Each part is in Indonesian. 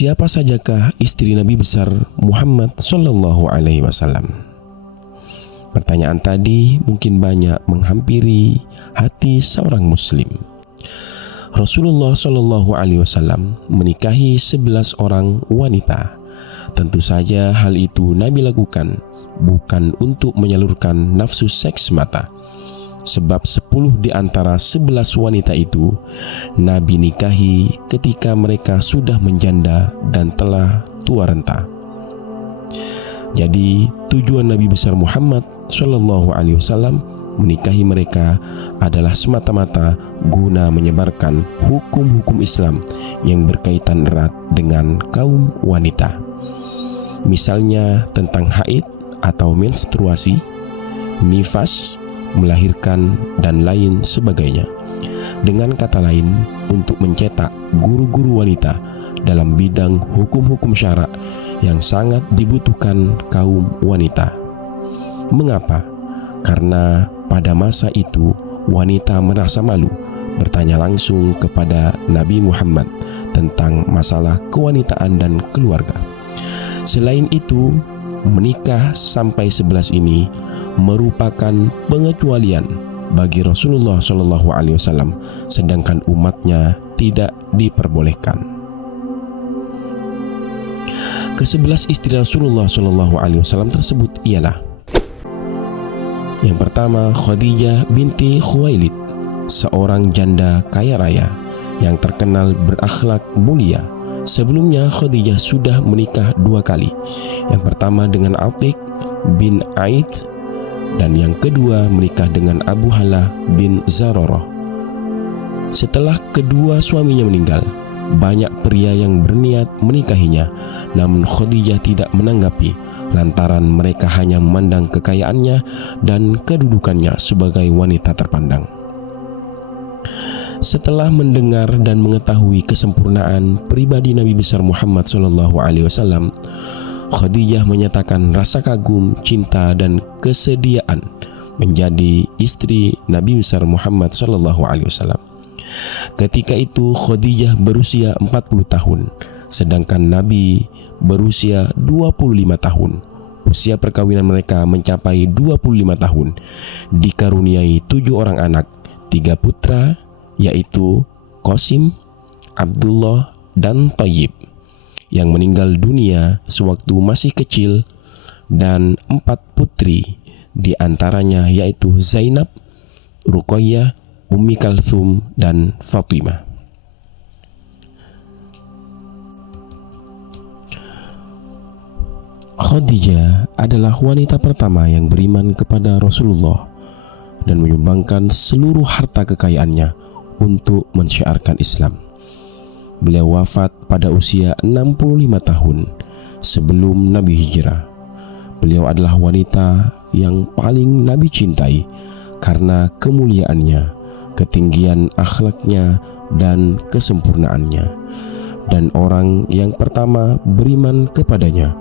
Siapa sajakah istri Nabi besar Muhammad Sallallahu Alaihi Wasallam? Pertanyaan tadi mungkin banyak menghampiri hati seorang muslim. Rasulullah Sallallahu Alaihi Wasallam menikahi 11 orang wanita. Tentu saja hal itu Nabi lakukan bukan untuk menyalurkan nafsu seks semata. Sebab 10 di antara 11 wanita itu Nabi nikahi ketika mereka sudah menjanda dan telah tua renta. Jadi tujuan Nabi besar Muhammad Sallallahu Alaihi Wasallam menikahi mereka adalah semata-mata guna menyebarkan hukum-hukum Islam yang berkaitan erat dengan kaum wanita. Misalnya tentang haid atau menstruasi, nifas, melahirkan, dan lain sebagainya. Dengan kata lain, untuk mencetak guru-guru wanita dalam bidang hukum-hukum syara yang sangat dibutuhkan kaum wanita. Mengapa? Karena pada masa itu wanita merasa malu bertanya langsung kepada Nabi Muhammad tentang masalah kewanitaan dan keluarga. Selain itu, menikah sampai 11 ini merupakan pengecualian bagi Rasulullah Shallallahu Alaihi Wasallam, sedangkan umatnya tidak diperbolehkan. Ke-11 istri Rasulullah Shallallahu Alaihi Wasallam tersebut ialah: yang pertama, Khadijah binti Khuwailid, seorang janda kaya raya yang terkenal berakhlak mulia. Sebelumnya Khadijah sudah menikah 2 kali. Yang pertama dengan Atiq bin Aid, dan yang kedua menikah dengan Abu Halah bin Zararah. Setelah kedua suaminya meninggal, banyak pria yang berniat menikahinya, namun Khadijah tidak menanggapi lantaran mereka hanya memandang kekayaannya dan kedudukannya sebagai wanita terpandang. Setelah mendengar dan mengetahui kesempurnaan pribadi Nabi besar Muhammad Sallallahu Alaihi Wasallam, Khadijah menyatakan rasa kagum, cinta, dan kesediaan menjadi istri Nabi besar Muhammad Sallallahu Alaihi Wasallam. Ketika itu Khadijah berusia 40 tahun, sedangkan Nabi berusia 25 tahun. Usia perkawinan mereka mencapai 25 tahun, dikaruniai 7 orang anak, 3 putra, yaitu Qasim, Abdullah, dan Thayyib, yang meninggal dunia sewaktu masih kecil, dan 4 putri, di antaranya yaitu Zainab, Ruqayyah, Ummi Kalthum, dan Fatimah. Khadijah adalah wanita pertama yang beriman kepada Rasulullah dan menyumbangkan seluruh harta kekayaannya untuk mensyiarkan Islam. Beliau wafat pada usia 65 tahun sebelum Nabi hijrah. Beliau adalah wanita yang paling Nabi cintai karena kemuliaannya, ketinggian akhlaknya, dan kesempurnaannya, dan orang yang pertama beriman kepadanya.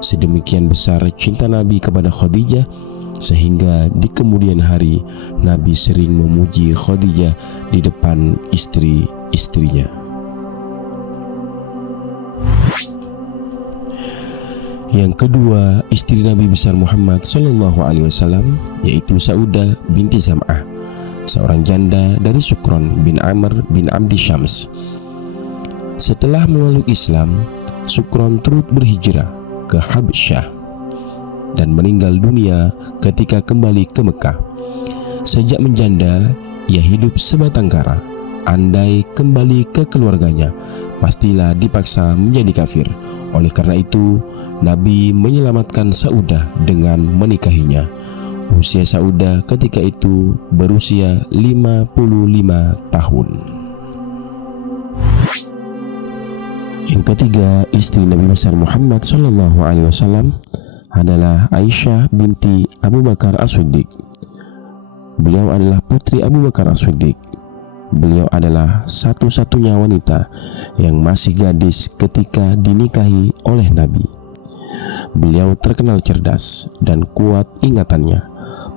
Sedemikian besar cinta Nabi kepada Khadijah sehingga di kemudian hari Nabi sering memuji Khadijah di depan istri-istrinya. Yang kedua, istri Nabi besar Muhammad Sallallahu Alaihi Wasallam yaitu Saudah binti Zam'ah, seorang janda dari Sukron bin Amr bin Abdi Syams. Setelah memeluk Islam, Sukron turut berhijrah ke Habsyah dan meninggal dunia ketika kembali ke Mekah. Sejak menjanda, ia hidup sebatang kara. Andai kembali ke keluarganya, pastilah dipaksa menjadi kafir. Oleh karena itu, Nabi menyelamatkan Saudah dengan menikahinya. Usia Saudah ketika itu berusia 55 tahun. Yang ketiga, istri Nabi besar Muhammad Sallallahu Alaihi Wasallam adalah Aisyah binti Abu Bakar As-Siddiq. Beliau adalah putri Abu Bakar As-Siddiq. Beliau adalah satu-satunya wanita yang masih gadis ketika dinikahi oleh Nabi. Beliau terkenal cerdas dan kuat ingatannya,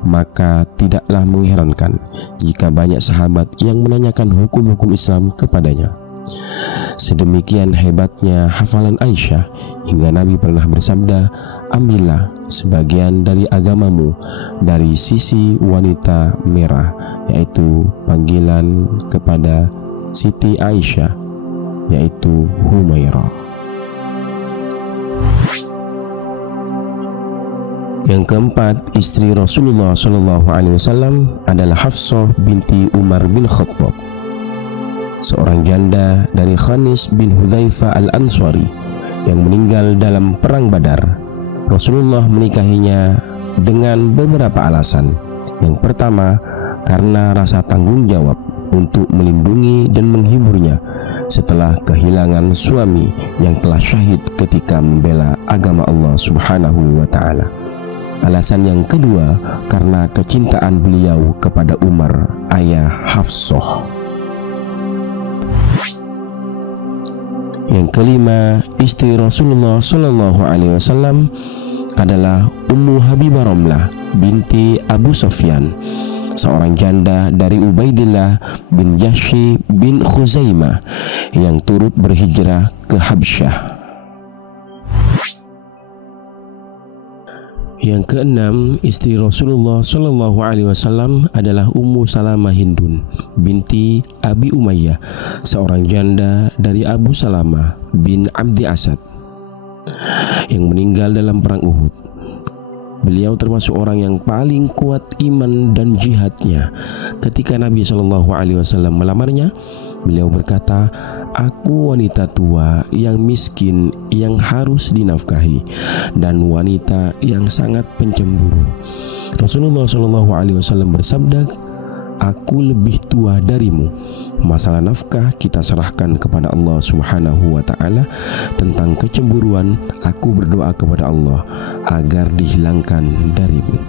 maka tidaklah mengherankan jika banyak sahabat yang menanyakan hukum-hukum Islam kepadanya. Sedemikian hebatnya hafalan Aisyah hingga Nabi pernah bersabda, "Ambillah sebagian dari agamamu dari sisi wanita merah," yaitu panggilan kepada Siti Aisyah, yaitu Humairah. Yang keempat, istri Rasulullah SAW adalah Hafsah binti Umar bin Khattab, seorang janda dari Khanis bin Hudzaifah al-Ansari yang meninggal dalam perang Badar. Rasulullah menikahinya dengan beberapa alasan. Yang pertama, karena rasa tanggung jawab untuk melindungi dan menghiburnya setelah kehilangan suami yang telah syahid ketika membela agama Allah Subhanahu wa ta'ala. Alasan yang kedua, karena kecintaan beliau kepada Umar, ayah Hafsah. Yang kelima, istri Rasulullah SAW adalah Ummu Habibah Ramlah binti Abu Sufyan, seorang janda dari Ubaidillah bin Jahsy bin Khuzaimah yang turut berhijrah ke Habsyah. Yang keenam, istri Rasulullah SAW adalah Ummu Salamah Hindun binti Abi Umayyah, seorang janda dari Abu Salamah bin Abdi Asad yang meninggal dalam perang Uhud. Beliau termasuk orang yang paling kuat iman dan jihadnya. Ketika Nabi SAW melamarnya, beliau berkata, "Aku wanita tua yang miskin yang harus dinafkahi dan wanita yang sangat pencemburu." Rasulullah SAW bersabda, "Aku lebih tua darimu. Masalah nafkah kita serahkan kepada Allah Subhanahu wa ta'ala. Tentang kecemburuan, aku berdoa kepada Allah agar dihilangkan darimu."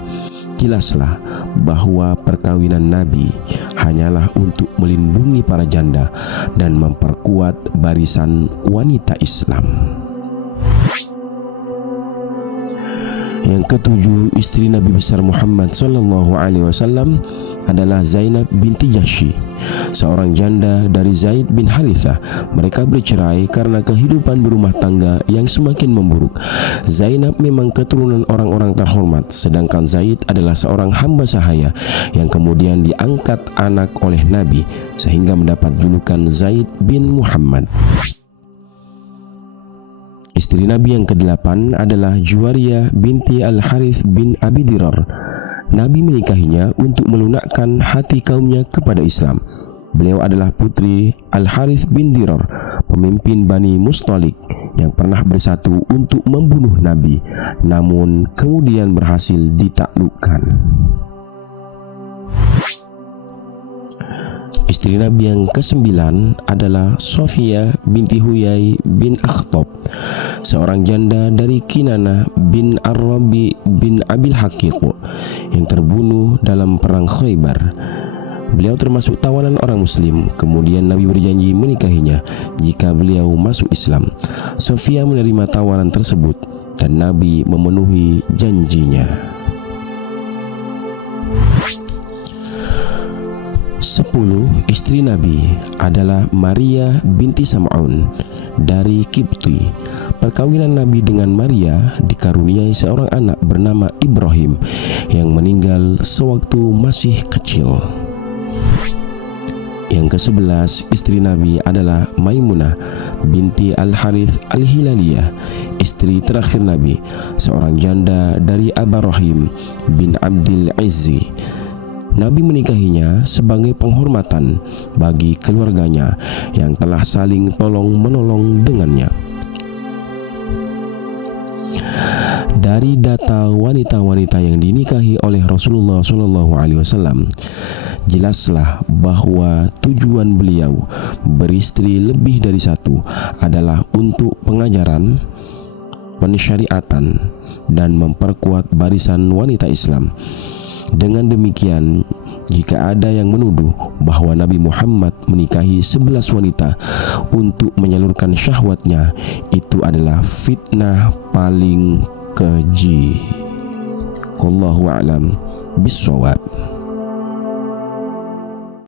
Jelaslah bahwa perkawinan Nabi hanyalah untuk melindungi para janda dan memperkuat barisan wanita Islam. Yang ketujuh, istri Nabi besar Muhammad SAW adalah Zainab binti Jahsy, seorang janda dari Zaid bin Harithah. Mereka bercerai karena kehidupan berumah tangga yang semakin memburuk. Zainab memang keturunan orang-orang terhormat, sedangkan Zaid adalah seorang hamba sahaya yang kemudian diangkat anak oleh Nabi sehingga mendapat julukan Zaid bin Muhammad. Istri Nabi yang ke-8 adalah Juwariyah binti Al-Harith bin Abi Dirar. Nabi menikahinya untuk melunakkan hati kaumnya kepada Islam. Beliau adalah putri Al-Harith bin Dirar, pemimpin Bani Mustalik yang pernah bersatu untuk membunuh Nabi, namun kemudian berhasil ditaklukkan. Istri Nabi yang ke-9 adalah Sofiyah binti Huyai bin Akhtab, seorang janda dari Kinanah bin Ar-Rabi bin Abil Haqiq yang terbunuh dalam perang Khaybar. Beliau termasuk tawanan orang muslim. Kemudian Nabi berjanji menikahinya jika beliau masuk Islam. Sofiyah menerima tawaran tersebut dan Nabi memenuhi janjinya. 10. Istri Nabi adalah Maria binti Sam'un dari Kipti. Perkawinan Nabi dengan Maria dikaruniai seorang anak bernama Ibrahim yang meninggal sewaktu masih kecil. Yang ke-11, istri Nabi adalah Maimunah binti Al-Harith Al-Hilaliyah, istri terakhir Nabi, seorang janda dari Abarahim bin Abdil Izzi. Nabi menikahinya sebagai penghormatan bagi keluarganya yang telah saling tolong-menolong dengannya. Dari data wanita-wanita yang dinikahi oleh Rasulullah SAW, jelaslah bahwa tujuan beliau beristri lebih dari satu adalah untuk pengajaran, pensyariatan, dan memperkuat barisan wanita Islam. Dengan demikian, jika ada yang menuduh bahwa Nabi Muhammad menikahi 11 wanita untuk menyalurkan syahwatnya, itu adalah fitnah paling keji. Wallahu a'lam bishawab.